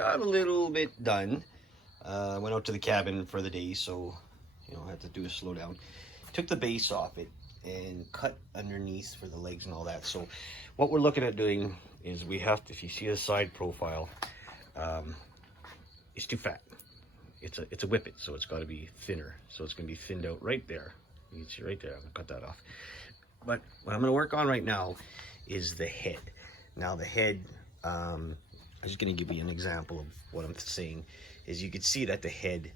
got a little bit done. Went out to the cabin for the day, so I had to do a slow down. Took the base off it and cut underneath for the legs and all that. So what we're looking at doing is we have to, if you see the side profile, it's too fat. It's a whippet, so it's got to be thinner. So it's going to be thinned out right there. You can see right there. I'm going to cut that off. But what I'm going to work on right now is the head. Now the head, I'm just going to give you an example of what I'm saying. Is you can see that the head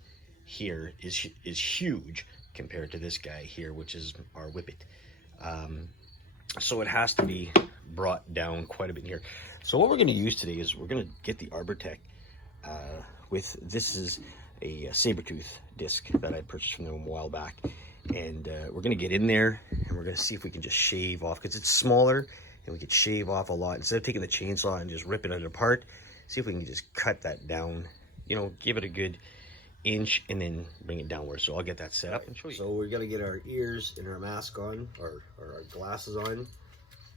here is huge compared to this guy here, which is our whippet. So it has to be brought down quite a bit here. So what we're going to use today is we're going to get the Arbortech this is a saber-tooth disc that I purchased from them a while back. And we're going to get in there and we're going to see if we can just shave off, because it's smaller and we could shave off a lot. Instead of taking the chainsaw and just ripping it apart, see if we can just cut that down, give it a good inch and then bring it downward. So I'll get that set up and show you. So we're going to get our ears and our mask on, or our glasses on,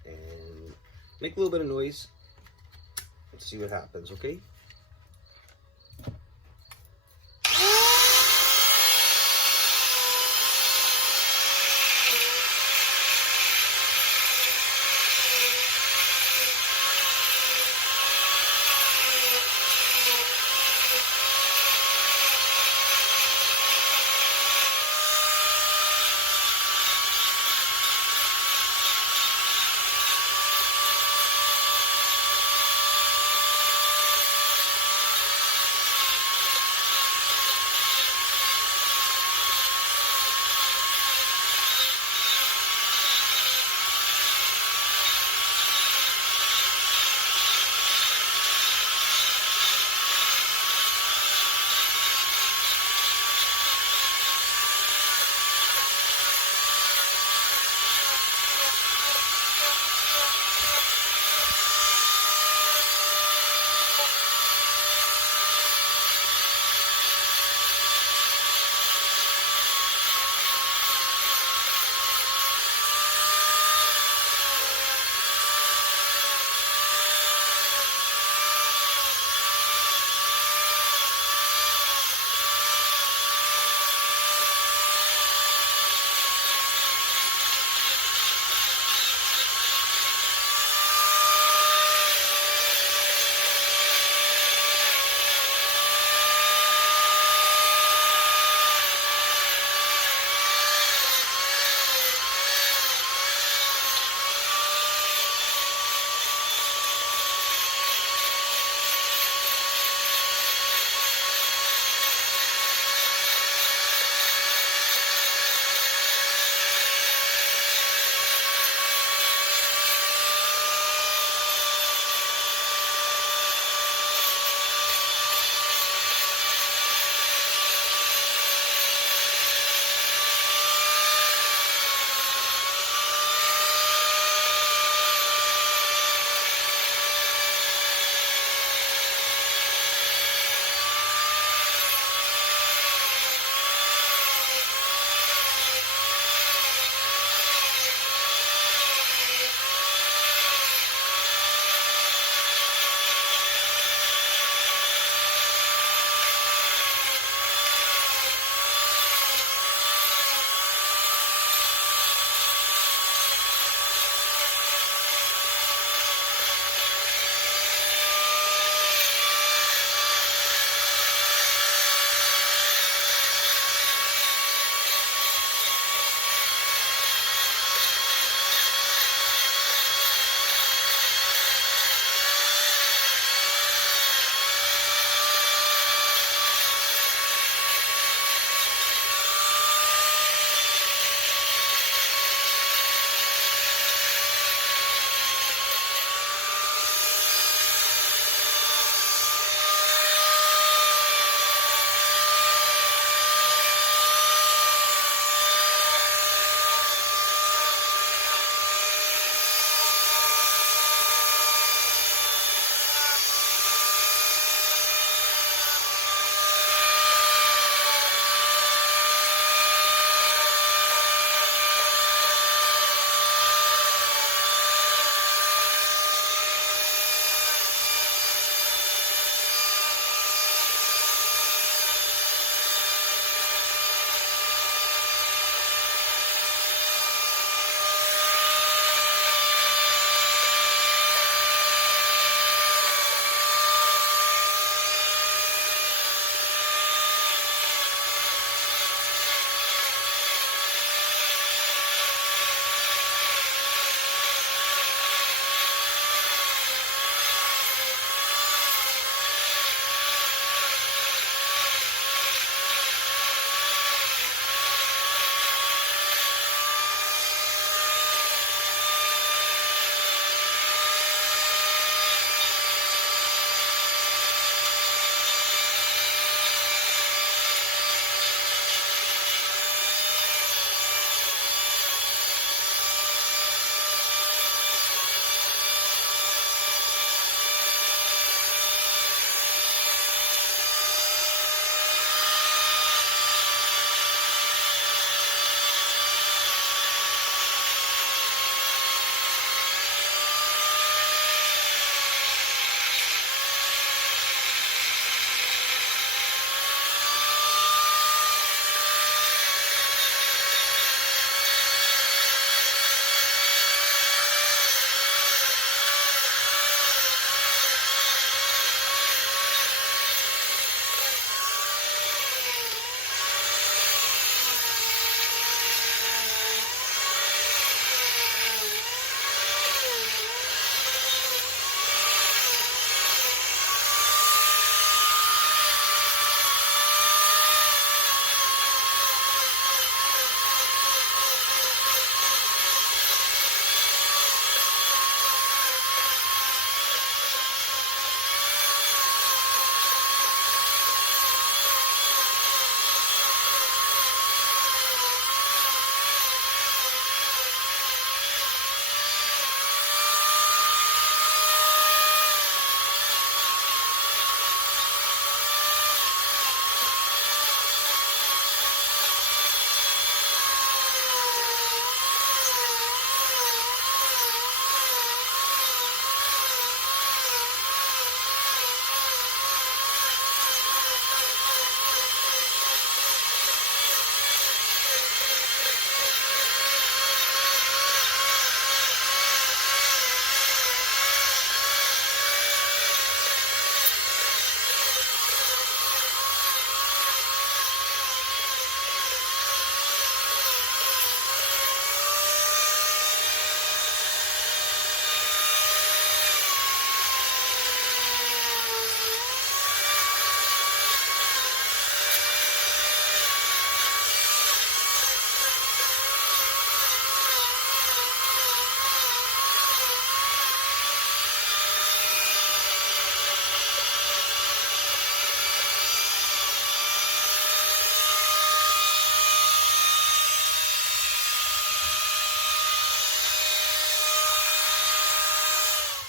and make a little bit of noise. Let's see what happens, okay?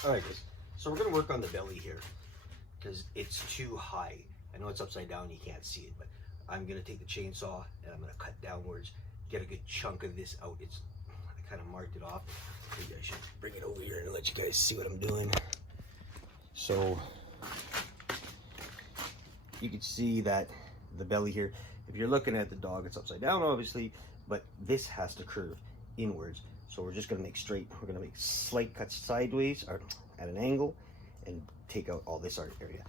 All right, guys. So we're gonna work on the belly here because it's too high. I know it's upside down, you can't see it, but I'm gonna take the chainsaw and I'm gonna cut downwards, get a good chunk of this out. I kind of marked it off. Maybe I should bring it over here and let you guys see what I'm doing. So you can see that the belly here, if you're looking at the dog, it's upside down obviously, but this has to curve inwards. So we're just gonna make straight, we're gonna make slight cuts sideways or at an angle and take out all this area.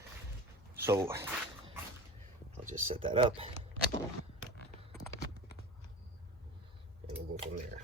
So I'll just set that up and we'll go from there.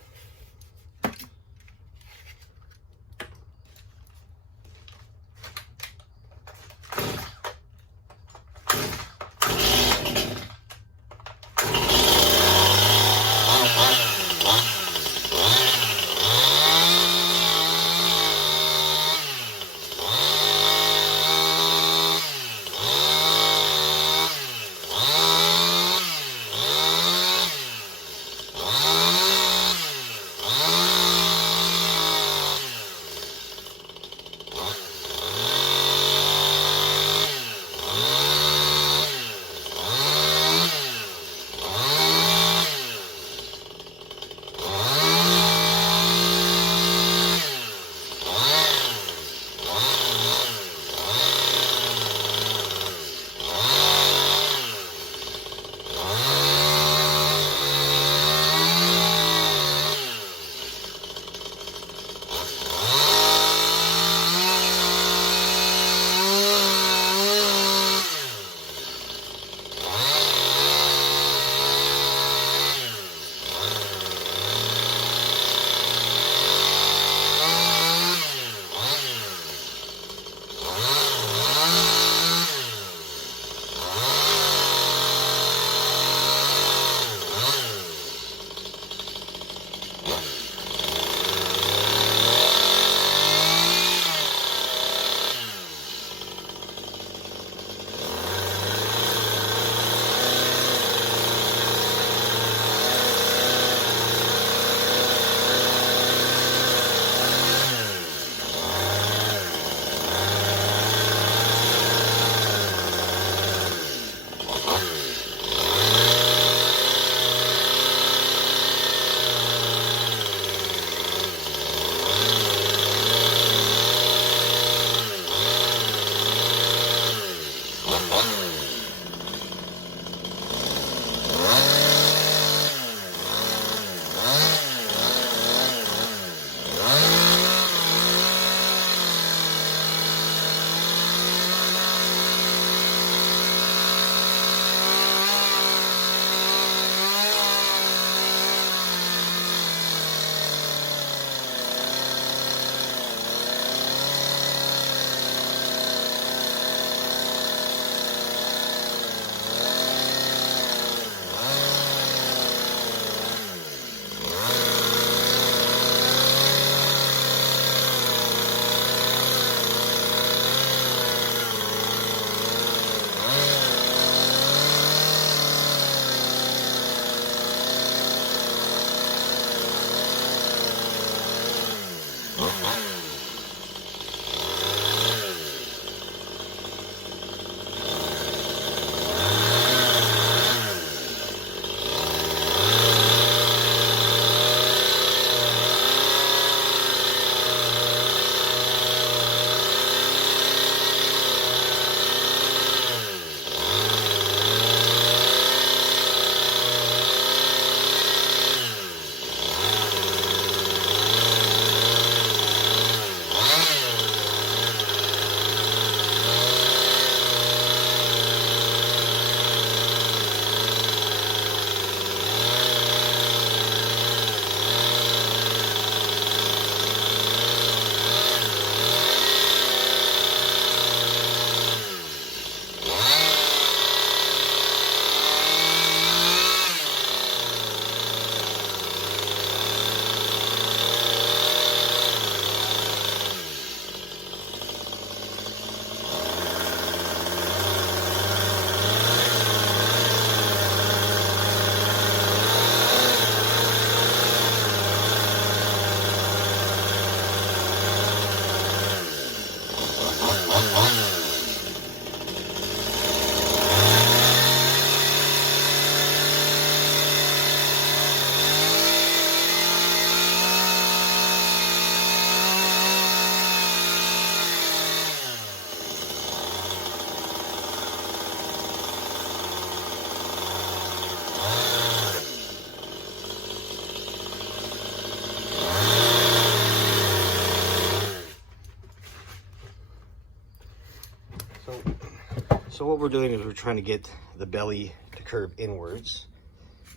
So what we're doing is we're trying to get the belly to curve inwards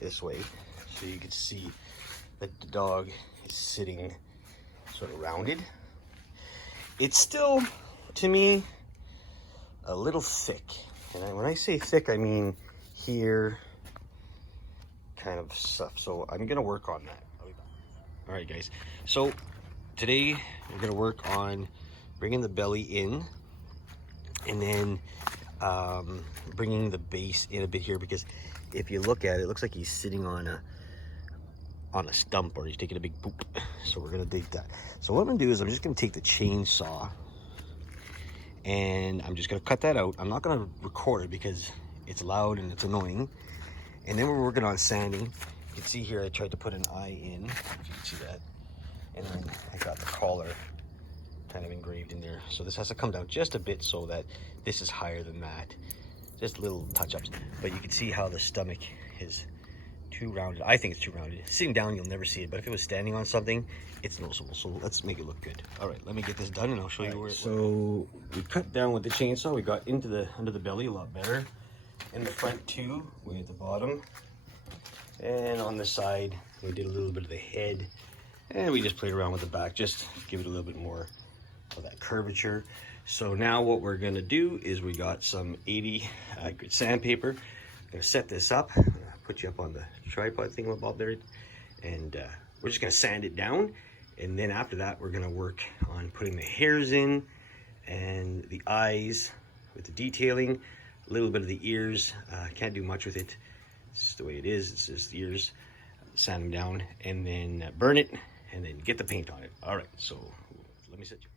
this way, so you can see that the dog is sitting sort of rounded. It's still, to me, a little thick. And when I say thick, I mean here kind of stuff. So I'm gonna work on that. All right, guys. So today we're gonna work on bringing the belly in, and then bringing the base in a bit here, because if you look at it, it looks like he's sitting on a stump, or he's taking a big poop. So we're gonna dig that. So what I'm gonna do is I'm just gonna take the chainsaw and I'm just gonna cut that out. I'm not gonna record it because it's loud and it's annoying. And then we're working on sanding. You can see here I tried to put an eye in, if you can see that. And then I got the collar kind of engraved in there. So this has to come down just a bit so that this is higher than that. Just little touch-ups. But you can see how the stomach is too rounded. I think it's too rounded. Sitting down, you'll never see it. But if it was standing on something, it's noticeable. So let's make it look good. All right, let me get this done and I'll show you where it went. So we cut down with the chainsaw. We got into under the belly a lot better. In the front too, way at the bottom. And on the side, we did a little bit of the head. And we just played around with the back, just give it a little bit more of that curvature. So now what we're gonna do is we got some 80 grit sandpaper. I'm gonna set this up. I'm gonna put you up on the tripod thing about there. And we're just gonna sand it down. And then after that, we're gonna work on putting the hairs in and the eyes with the detailing, a little bit of the ears. Can't do much with it. It's the way it is. It's just the ears. Sand them down and then burn it and then get the paint on it. All right, so let me set you.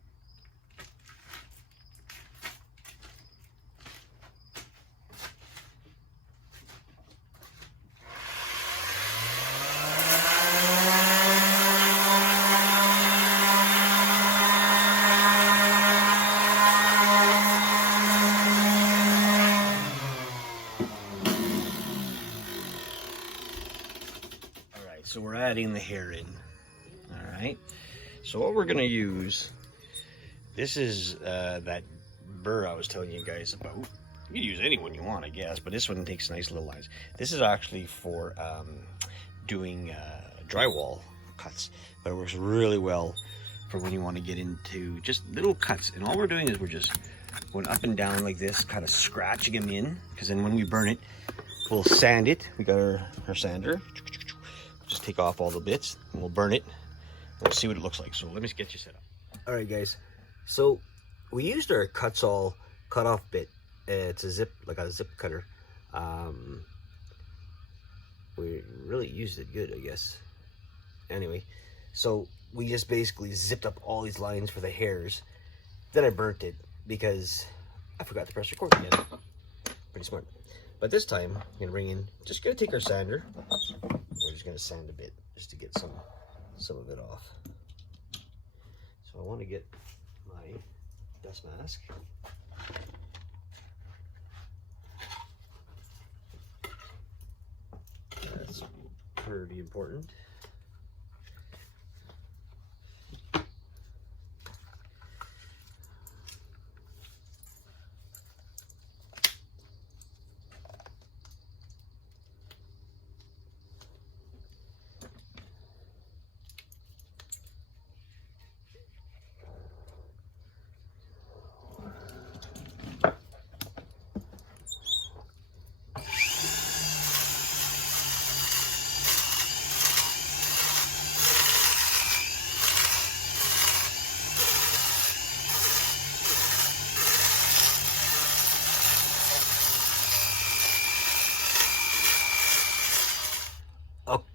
So we're adding the hair in. All right. So what we're gonna use, this is that burr I was telling you guys about. You can use any one you want, I guess, but this one takes nice little lines. This is actually for doing drywall cuts, but it works really well for when you want to get into just little cuts. And all we're doing is we're just going up and down like this, kind of scratching them in, because then when we burn it, we'll sand it. We got our sander. Just take off all the bits and we'll burn it. We'll see what it looks like. So let me get you set up. All right, guys. So we used our Cuts-All cut-off bit. It's a zip, like a zip cutter. We really used it good, I guess. Anyway, so we just basically zipped up all these lines for the hairs. Then I burnt it because I forgot to press record again. Pretty smart. But this time, I'm gonna bring in, just gonna take our sander. We're just gonna sand a bit just to get some of it off. So I want to get my dust mask. That's pretty important.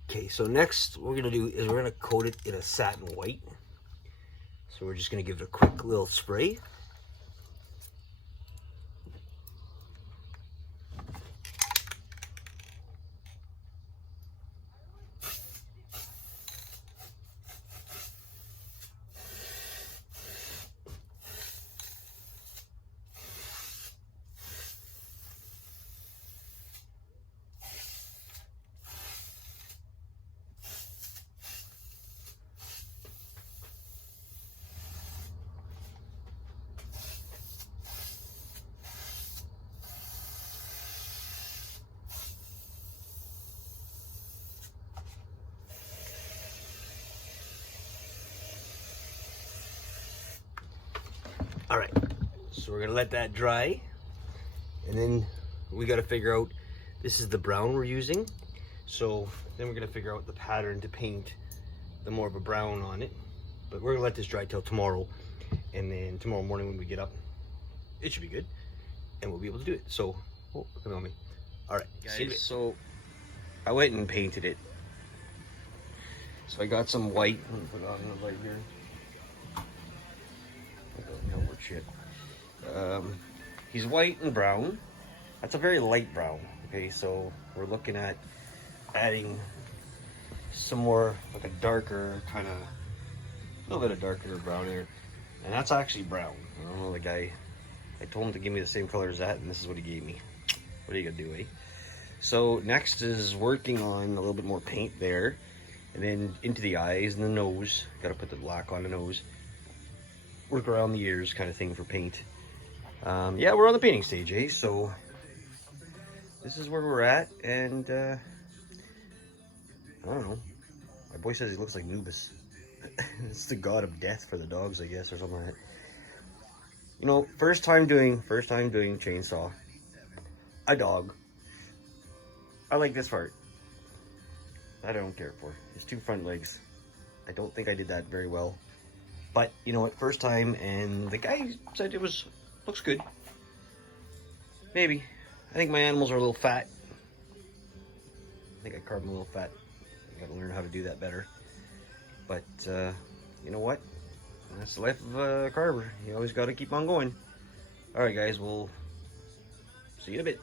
Okay, so next what we're gonna do is we're gonna coat it in a satin white. So we're just gonna give it a quick little spray. So we're gonna let that dry, and then we gotta figure out, this is the brown we're using. So then we're gonna figure out the pattern to paint the more of a brown on it. But we're gonna let this dry till tomorrow, and then tomorrow morning when we get up, it should be good, and we'll be able to do it. So, oh, come on me. All right, guys. So I went and painted it. So I got some white. I'm gonna put it on the light here. No more shit. He's white and brown. That's a very light brown. Okay, so we're looking at adding some more, like a darker kind of, a little bit of darker brown here, and that's actually brown. I don't know, the guy, I told him to give me the same color as that, and this is what he gave me. What are you gonna do, eh? So next is working on a little bit more paint there, and then into the eyes and the nose. Got to put the black on the nose. Work around the ears, kind of thing for paint. Yeah, we're on the painting stage, eh? So this is where we're at, and I don't know. My boy says he looks like Nubis. It's the god of death for the dogs, I guess, or something like that. You know, first time doing chainsaw. A dog. I like this part. I don't care for his two front legs. I don't think I did that very well. But you know what, first time, and the guy said it looks good. Maybe. I think my animals are a little fat. I think I carved them a little fat. I gotta learn how to do that better. But you know what? That's the life of a carver. You always gotta keep on going. Alright guys, we'll see you in a bit.